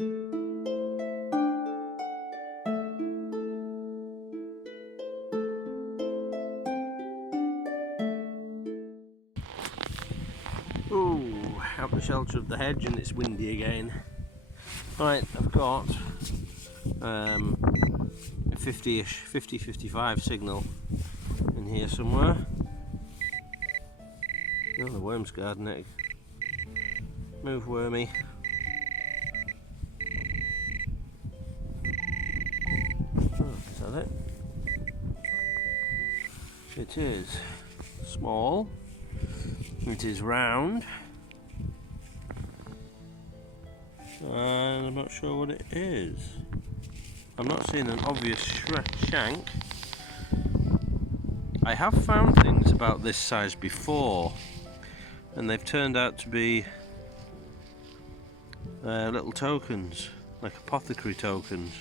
Ooh, out the shelter of the hedge and it's windy again. Right, I've got a 50-ish, 50-55 signal in here somewhere. Oh, the worm's guarding it. Move, wormy. Oh, is that it? It is small. It is round, and I'm not sure what it is. I'm not seeing an obvious shank. I have found things about this size before, and they've turned out to be little tokens, like apothecary tokens.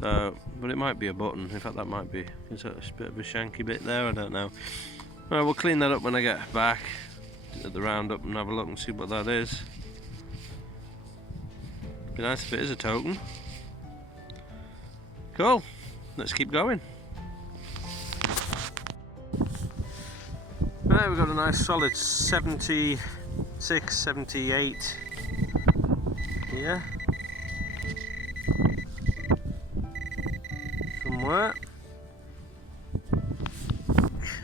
So, but it might be a button. In fact, that might be. Is that a bit of a shanky bit there? I don't know. Well, we'll clean that up when I get back at the roundup and have a look and see what that is. Be nice if it is a token. Cool, let's keep going. Right, we've got a nice solid 76, 78 here. Somewhere.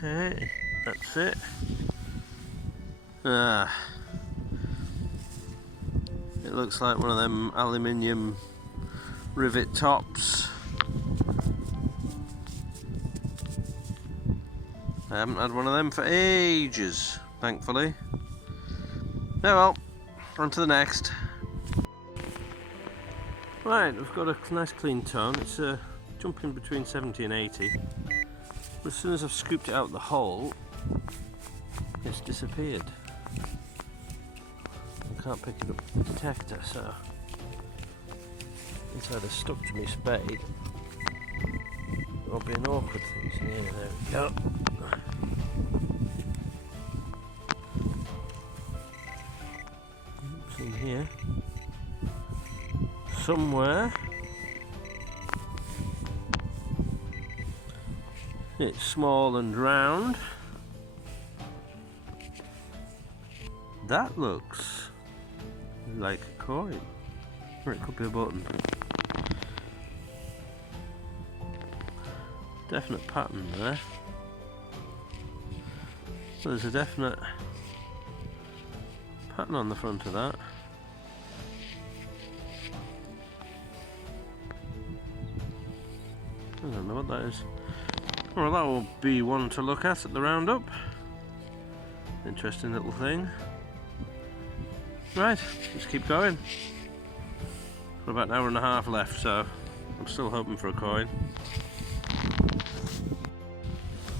Okay. That's it. It looks like one of them aluminium rivet tops. I haven't had one of them for ages, thankfully. Oh well, on to the next. Right, we've got a nice clean tone. It's jumping between 70 and 80. But as soon as I've scooped it out the hole, it's disappeared. I can't pick it up with the detector, so it's either stuck to my spade or be an awkward thing. So yeah, there we go. It's in here somewhere. It's small and round. That looks like a coin, or it could be a button. Definite pattern there. So there's a definite pattern on the front of that. I don't know what that is. Well, that will be one to look at the roundup. Interesting little thing. Right, let's keep going. Got about an hour and a half left, so I'm still hoping for a coin.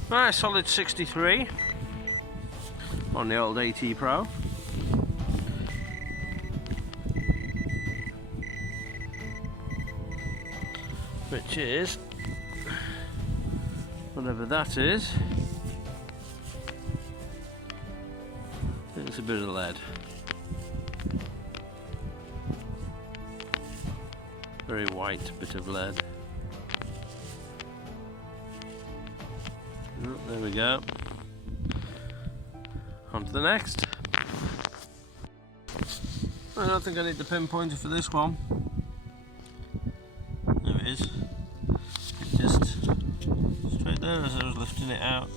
Right, solid 63 on the old AT Pro. Which is whatever that is. I think it's a bit of lead. Very white bit of lead. Oh, there we go. On to the next. I don't think I need the pinpointer for this one. There it is. Just straight there as I was lifting it out.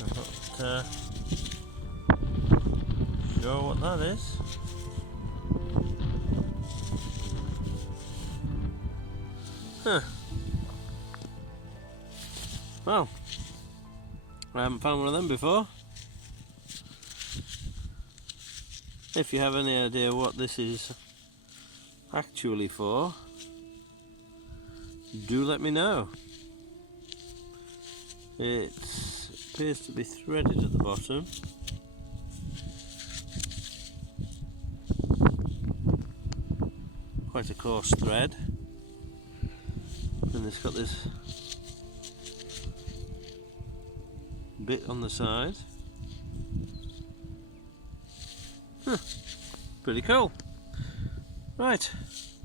I'm not sure what that is. Huh. Well, I haven't found one of them before. If you have any idea what this is actually for, do let me know. It appears to be threaded at the bottom. Quite a coarse thread. And it's got this bit on the side. Huh. Pretty cool. Right,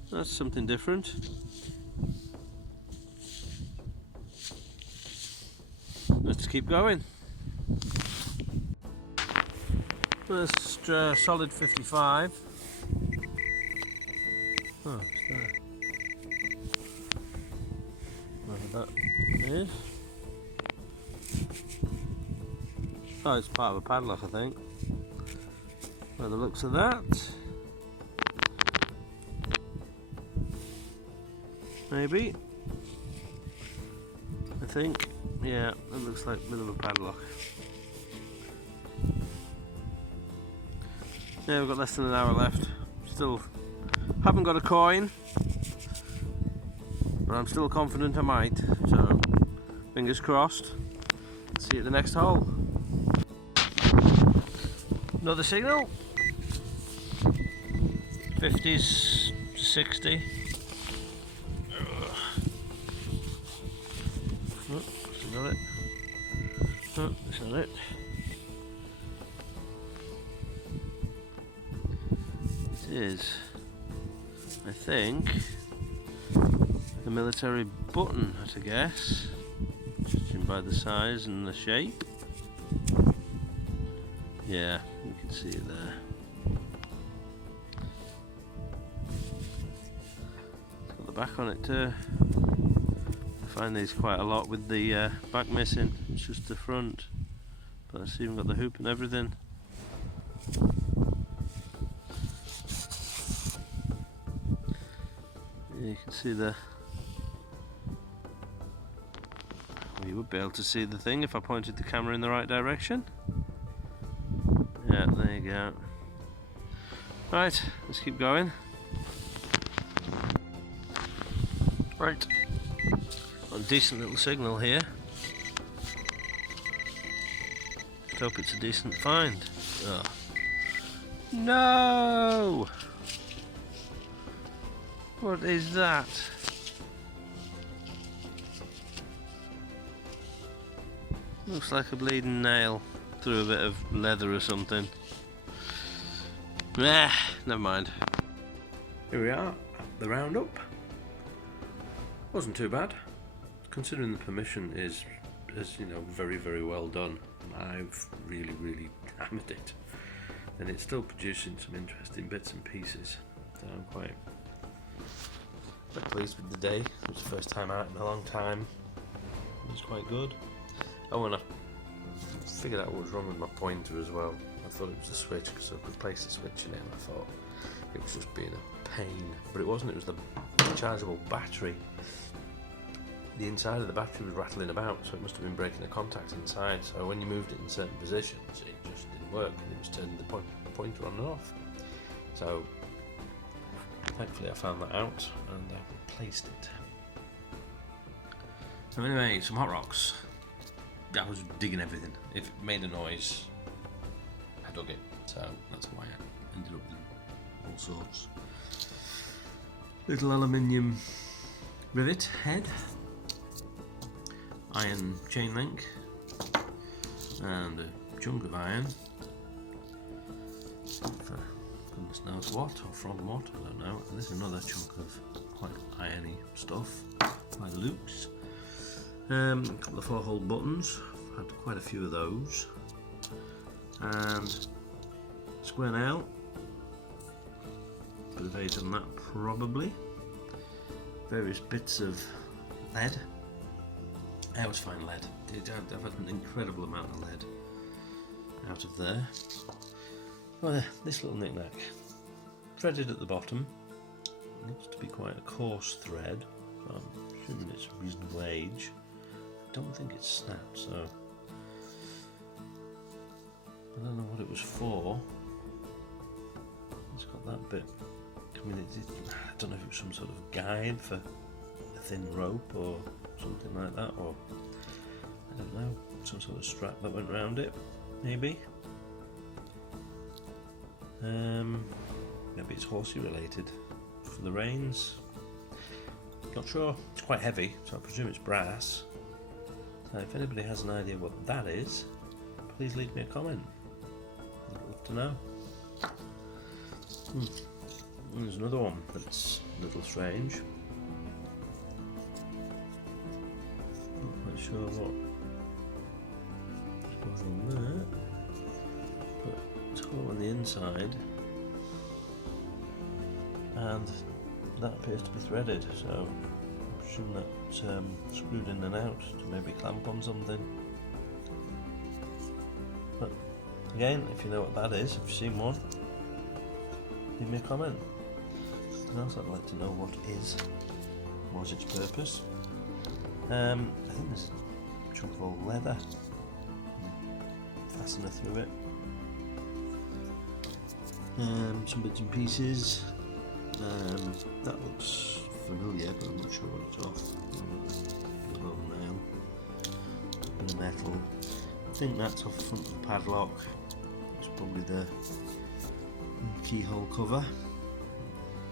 that's something different. Let's keep going. First solid 55. Oh, it's there. Whatever that is. Oh, it's part of a padlock, I think. By the looks of that. Maybe. I think. Yeah, it looks like a bit of a padlock. Yeah, we've got less than an hour left. Still haven't got a coin, but I'm still confident I might. So, fingers crossed. See you at the next hole. Another signal. 50s, 60. Oh, that's not it. Oh, that's not it. It is, I think, the military button, I guess, judging by the size and the shape. Yeah, you can see it there. It's got the back on it too. I find these quite a lot with the back missing. It's just the front, but it's even got the hoop and everything. You can see the. Well, you would be able to see the thing if I pointed the camera in the right direction. Yeah, there you go. Right, let's keep going. Right, got a decent little signal here. Just hope it's a decent find. Oh. No! What is that? Looks like a bleeding nail through a bit of leather or something. Nah, never mind. Here we are at the roundup. Wasn't too bad, considering the permission is you know, very, very well done. I've really hammered it, and it's still producing some interesting bits and pieces. So I'm quite pleased with the day. It was the first time out in a long time. It was quite good. Oh, and I figured out what was wrong with my pointer as well. I thought it was the switch because I could place the switch in it, and I thought it was just being a pain. But it wasn't, it was the rechargeable battery. The inside of the battery was rattling about, so it must have been breaking a contact inside. So when you moved it in certain positions, it just didn't work, and it was turning the pointer on and off. So thankfully I found that out and I replaced it. So anyway, some hot rocks. I was digging everything. If it made a noise, I dug it. So that's why I ended up with all sorts. Little aluminium rivet head, iron chain link, and a chunk of iron. For goodness knows what, or from what, I don't know. And there's another chunk of quite irony stuff by Luke's. A couple of 4-hole buttons, had quite a few of those, and square nail, bit of age on that probably, various bits of lead. I always find lead, I've had an incredible amount of lead out of there. Well, this little knick-knack, threaded at the bottom, looks to be quite a coarse thread, so I'm assuming it's reasonable age. I don't think it's snapped, so I don't know what it was for. It's got that bit. I mean, I don't know if it was some sort of guide for a thin rope or something like that, or I don't know, some sort of strap that went around it, maybe. Maybe it's horsey related for the reins. Not sure. It's quite heavy, so I presume it's brass. Now, if anybody has an idea what that is, please leave me a comment. I'd love to know. There's another one that's a little strange. Not quite sure what's going on there, but it's hollow on the inside, and that appears to be threaded, so I presume that's screwed in and out to maybe clamp on something. But again, if you know what that is, if you've seen one, leave me a comment. Something else I'd like to know what was its purpose. I think there's a chunk of old leather, fastener through it. Some bits and pieces. That looks familiar, but I'm not sure what it's off. A little nail, bit of metal. I think that's off the front of the padlock. It's probably the keyhole cover.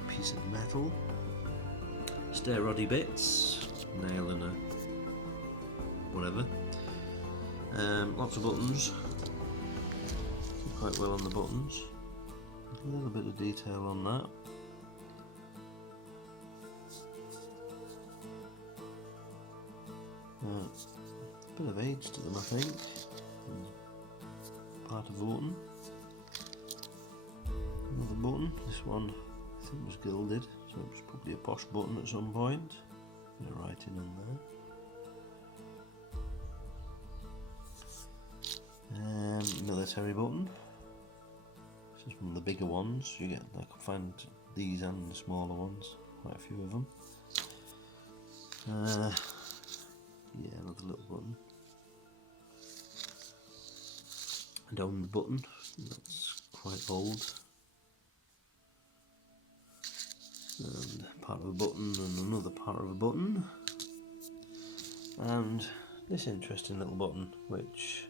Piece of metal. Stair roddy bits. Nail and a whatever. Lots of buttons. Quite well on the buttons. A little bit of detail on that. A bit of age to them, I think. Part of a button. Another button. This one I think was gilded, so it was probably a posh button at some point. Bit of writing on there. Military button. This is one of the bigger ones. I could find these and the smaller ones. Quite a few of them. Yeah, another little button. And on the button, that's quite old. And part of a button and another part of a button. And this interesting little button, which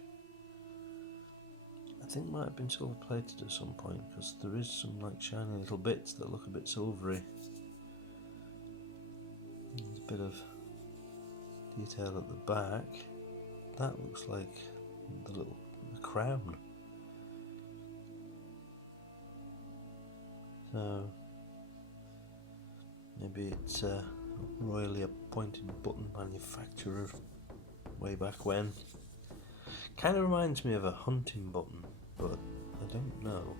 I think might have been silver plated at some point, because there is some like shiny little bits that look a bit silvery. There's a bit of detail at the back. That looks like the crown. So maybe it's a royally appointed button manufacturer way back when. Kind of reminds me of a hunting button, but I don't know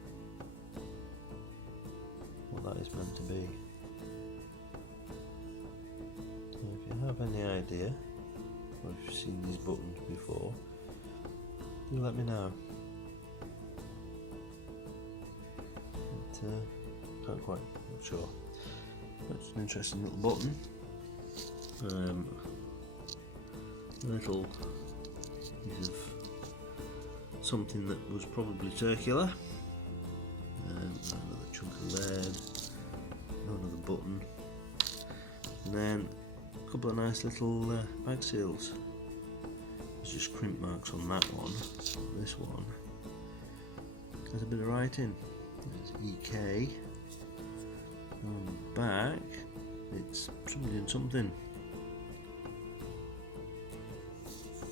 what that is meant to be. If you have any idea, or if you've seen these buttons before, do let me know. But, not quite, not sure. That's an interesting little button. A little piece of something that was probably circular. Another chunk of lead. Another button. And then a couple of nice little bag seals. There's just crimp marks on that one. This one has a bit of writing. There's EK. On the back, it's somebody doing something.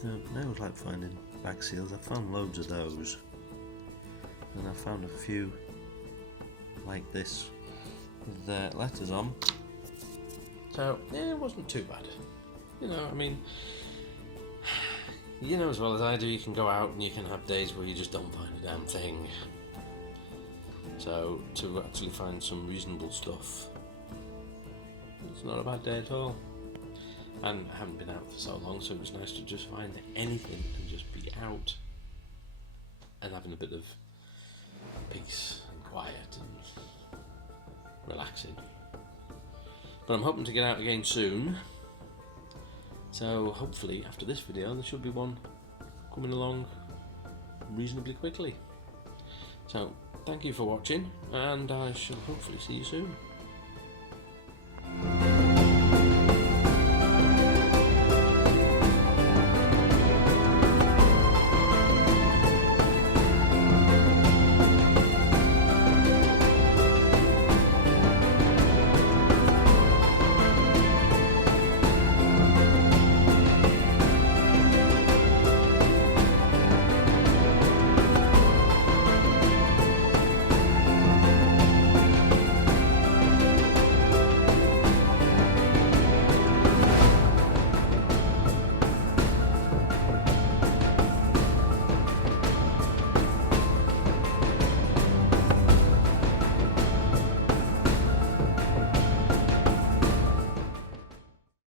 I always like finding bag seals. I've found loads of those, and I've found a few like this with letters on. So yeah, it wasn't too bad. You know, I mean, you know as well as I do, you can go out and you can have days where you just don't find a damn thing. So to actually find some reasonable stuff, it's not a bad day at all. And I haven't been out for so long, so it was nice to just find anything and just be out and having a bit of peace and quiet and relaxing. But I'm hoping to get out again soon, so hopefully after this video there should be one coming along reasonably quickly. So thank you for watching, and I shall hopefully see you soon.